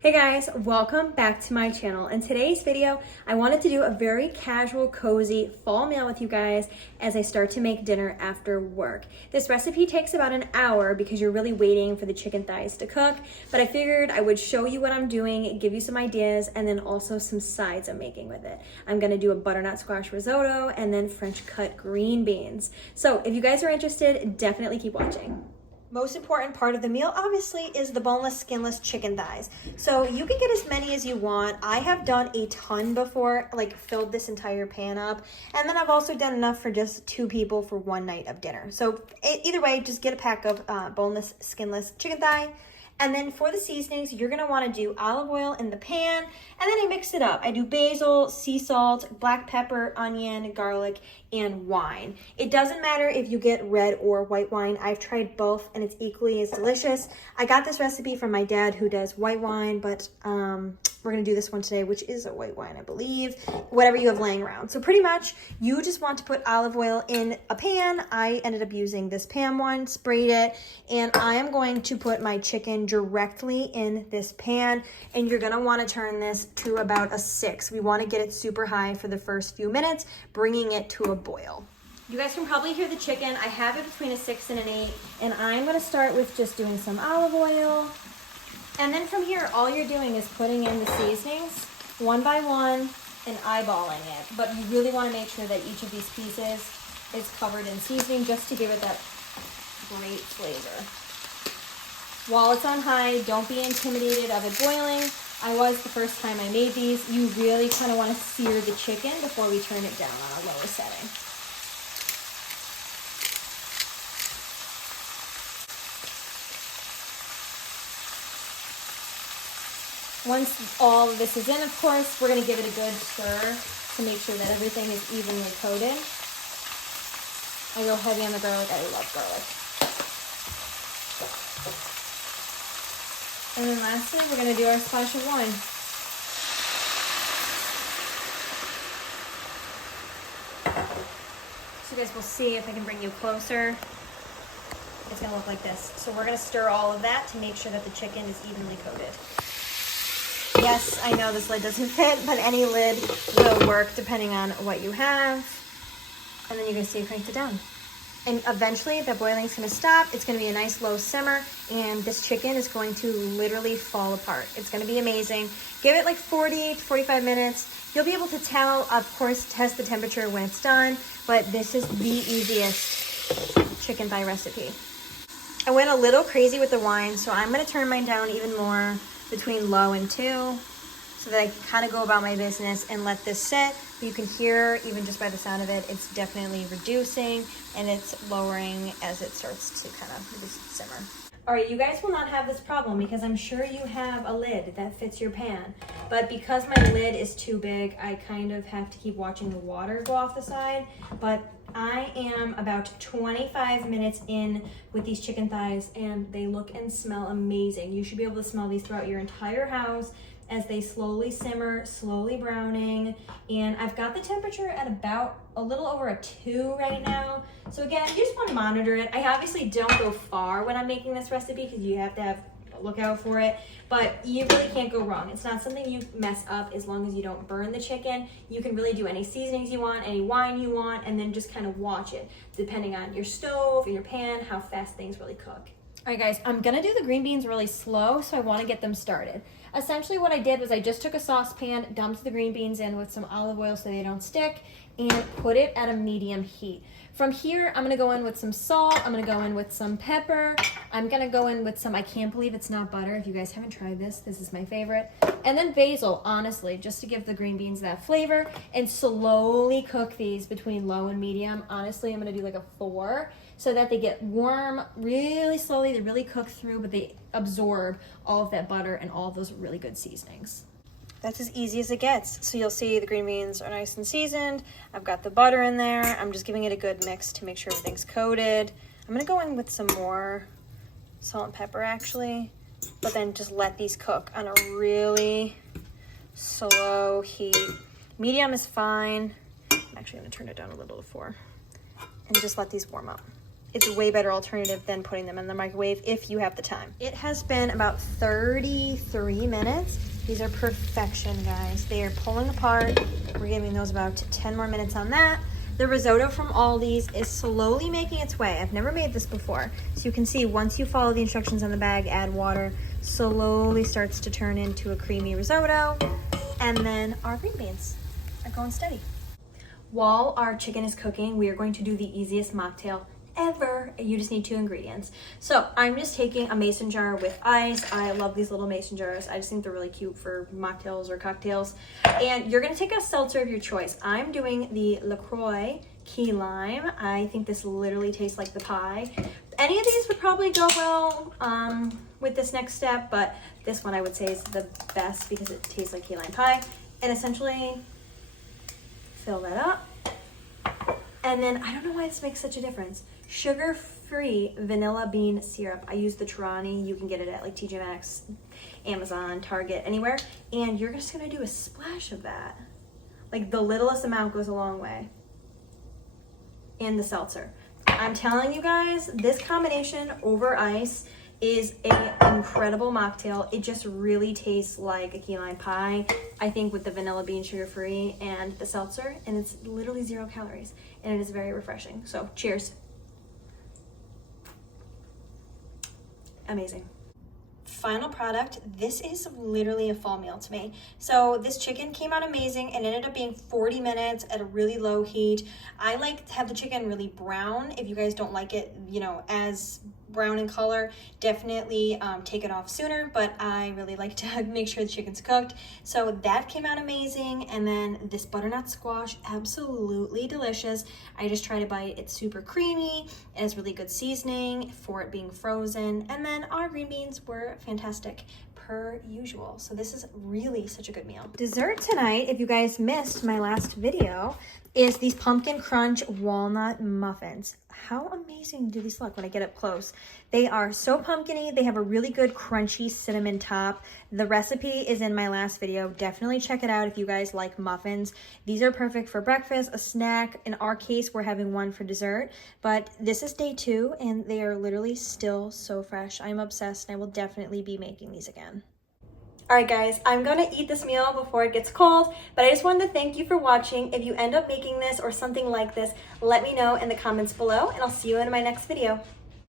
Hey guys, welcome back to my channel. In today's video, I wanted to do a very casual, cozy fall meal with you guys as I start to make dinner after work. This recipe takes about an hour because you're really waiting for the chicken thighs to cook, but I figured I would show you what I'm doing, give you some ideas, and then also some sides I'm making with it. I'm gonna do a butternut squash risotto and then French cut green beans. So if you guys are interested, definitely keep watching. Most important part of the meal, obviously, is the boneless, skinless chicken thighs. So you can get as many as you want. I have done a ton before, like filled this entire pan up. And then I've also done enough for just 2 people for one night of dinner. So either way, just get a pack of boneless, skinless chicken thigh. And then for the seasonings, you're gonna wanna do olive oil in the pan, and then I mix it up. I do basil, sea salt, black pepper, onion, garlic, and wine. It doesn't matter if you get red or white wine. I've tried both and it's equally as delicious. I got this recipe from my dad who does white wine, but we're gonna do this one today, which is a white wine, I believe, whatever you have laying around. So pretty much you just want to put olive oil in a pan. I ended up using this pan one, sprayed it, and I am going to put my chicken directly in this pan, and you're gonna wanna turn this to about a 6. We wanna get it super high for the first few minutes, bringing it to a boil. You guys can probably hear the chicken. I have it between a 6 and an 8, and I'm gonna start with just doing some olive oil. And then from here, all you're doing is putting in the seasonings one by one and eyeballing it. But you really wanna make sure that each of these pieces is covered in seasoning just to give it that great flavor. While it's on high, don't be intimidated of it boiling. I was the first time I made these. You really kind of want to sear the chicken before we turn it down on a lower setting. Once all of this is in, of course, we're going to give it a good stir to make sure that everything is evenly coated. I go heavy on the garlic. I love garlic. And then lastly, we're going to do our splash of wine. So you guys will see if I can bring you closer. It's going to look like this. So we're going to stir all of that to make sure that the chicken is evenly coated. Yes, I know this lid doesn't fit, but any lid will work depending on what you have. And then you're going to see it cranked it down. And eventually the boiling is going to stop. It's going to be a nice low simmer, and this chicken is going to literally fall apart. It's going to be amazing. Give it like 40 to 45 minutes. You'll be able to tell, of course, test the temperature when it's done, but this is the easiest chicken thigh recipe. I went a little crazy with the wine, so I'm going to turn mine down even more, between low and 2, so that I can kind of go about my business and let this sit. You can hear, even just by the sound of it, it's definitely reducing and it's lowering as it starts to kind of just simmer. All right, you guys will not have this problem because I'm sure you have a lid that fits your pan. But because my lid is too big, I kind of have to keep watching the water go off the side. But I am about 25 minutes in with these chicken thighs, and they look and smell amazing. You should be able to smell these throughout your entire house as they slowly simmer, slowly browning. And I've got the temperature at about a little over a 2 right now. So again, you just want to monitor it. I obviously don't go far when I'm making this recipe because you have to have a lookout for it, but you really can't go wrong. It's not something you mess up as long as you don't burn the chicken. You can really do any seasonings you want, any wine you want, and then just kind of watch it depending on your stove or your pan, how fast things really cook. All right guys, I'm gonna do the green beans really slow, so I wanna get them started. Essentially what I did was I just took a saucepan, dumped the green beans in with some olive oil so they don't stick, and put it at a medium heat. From here, I'm gonna go in with some salt, I'm gonna go in with some pepper, I'm gonna go in with some, I can't believe it's not butter. If you guys haven't tried this is my favorite. And then basil, honestly, just to give the green beans that flavor, and slowly cook these between low and medium. Honestly, I'm gonna do like a 4, so that they get warm really slowly. They really cook through, but they absorb all of that butter and all of those really good seasonings. That's as easy as it gets. So you'll see the green beans are nice and seasoned. I've got the butter in there. I'm just giving it a good mix to make sure everything's coated. I'm gonna go in with some more salt and pepper actually, but then just let these cook on a really slow heat. Medium is fine. I'm actually gonna turn it down a little to 4. And just let these warm up. it's a way better alternative than putting them in the microwave if you have the time. It has been about 33 minutes. These are perfection, guys. They are pulling apart. We're giving those about 10 more minutes on that. The risotto from Aldi's is slowly making its way. I've never made this before. So you can see once you follow the instructions on the bag, add water, slowly starts to turn into a creamy risotto. And then our green beans are going steady. While our chicken is cooking, we are going to do the easiest mocktail ever. You just need 2 ingredients. So I'm just taking a mason jar with ice. I love these little mason jars. I just think they're really cute for mocktails or cocktails. And you're gonna take a seltzer of your choice. I'm doing the LaCroix key lime. I think this literally tastes like the pie. Any of these would probably go well with this next step, but this one I would say is the best because it tastes like key lime pie. And essentially fill that up. And then I don't know why this makes such a difference. Sugar-free vanilla bean syrup. I use the Torani. You can get it at like TJ Maxx, Amazon, Target, anywhere. And you're just gonna do a splash of that. Like the littlest amount goes a long way. And the seltzer. I'm telling you guys, this combination over ice is an incredible mocktail. It just really tastes like a key lime pie, I think, with the vanilla bean sugar-free and the seltzer, and it's literally 0 calories, and it is very refreshing. So cheers. Amazing. Final product, this is literally a fall meal to me. So this chicken came out amazing and ended up being 40 minutes at a really low heat. I like to have the chicken really brown. If you guys don't like it, you know, as brown in color, definitely take it off sooner, but I really like to make sure the chicken's cooked. So that came out amazing. And then this butternut squash, absolutely delicious. I just try to bite. It's super creamy. It has really good seasoning for it being frozen. And then our green beans were fantastic per usual. So this is really such a good meal. Dessert tonight, if you guys missed my last video, is these pumpkin crunch walnut muffins. How amazing do these look when I get up close? They are so pumpkiny. They have a really good crunchy cinnamon top. The recipe is in my last video. Definitely check it out if you guys like muffins. These are perfect for breakfast, a snack. In our case, we're having one for dessert, but this is day 2 and they are literally still so fresh. I'm obsessed and I will definitely be making these again. All right, guys, I'm gonna eat this meal before it gets cold, but I just wanted to thank you for watching. If you end up making this or something like this, let me know in the comments below, and I'll see you in my next video.